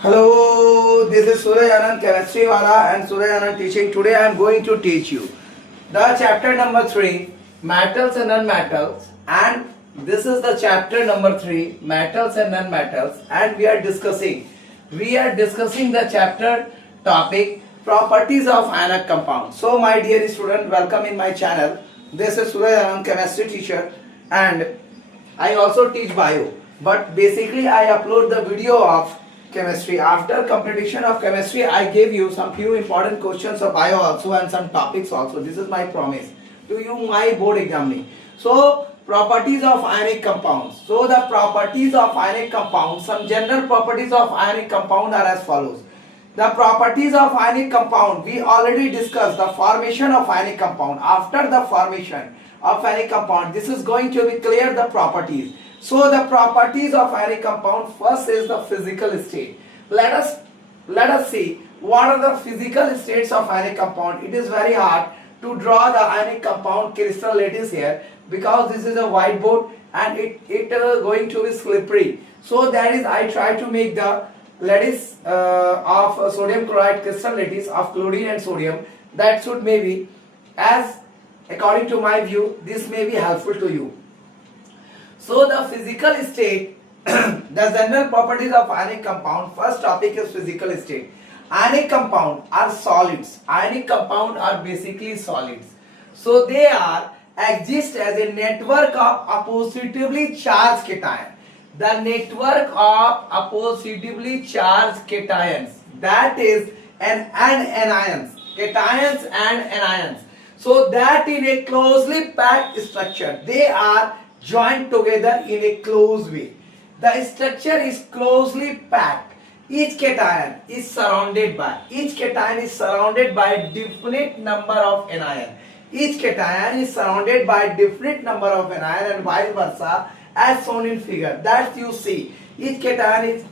Hello, this is Surya Chemistry Wala and Surya teaching. Today I am going to teach you the chapter number 3, metals and nonmetals, and this is the chapter number 3, metals and nonmetals, and we are discussing the chapter topic properties of ionic compounds. So my dear student, welcome in my channel. This is Surya chemistry teacher, and I also teach bio, but basically I upload the video of chemistry. After completion of chemistry, I gave you some few important questions of bio also and some topics also. This is my promise to you, my board examining. So properties of ionic compounds. So the properties of ionic compounds, some general properties of ionic compound are as follows. The properties of ionic compound, we already discussed the formation of ionic compound. After the formation of ionic compound, this is going to be clear the properties. So the properties of ionic compound, first is the physical state. Let us see what are the physical states of ionic compound. It is very hard to draw the ionic compound crystal lattice here because this is a whiteboard and it going to be slippery. So that is I try to make the lattice of sodium chloride crystal lattice of chlorine and sodium. That should maybe, as according to my view, this may be helpful to you. So the physical state, the general properties of ionic compound. First topic is physical state. Ionic compound are solids. Ionic compound are basically solids. So they are exist as a network of oppositively charged cation. The network of oppositively charged cations, that is an anions, cations and anions. So that in a closely packed structure, they are joined together in a close way. The structure is closely packed. Each cation is surrounded by a definite number of anion. Each cation is surrounded by a definite number of anion and vice versa, as shown in figure. That you see, each cation is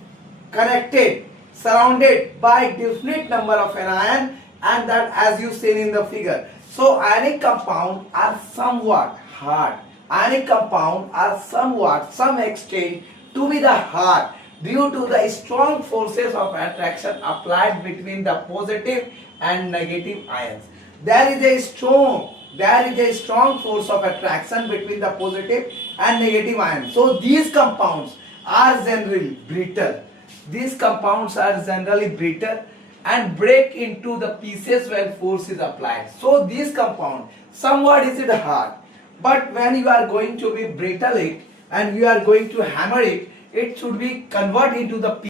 connected, surrounded by a definite number of anion, and that as you seen in the figure. So ionic compounds are somewhat hard. Ionic compounds are some extent to be the hard due to the strong forces of attraction applied between the positive and negative ions. There is a strong force of attraction between the positive and negative ions. So these compounds are generally brittle. And break into the pieces when force is applied. So this compound somewhat is it hard, but when you are going to be brittle it and you are going to hammer it, it should be converted into the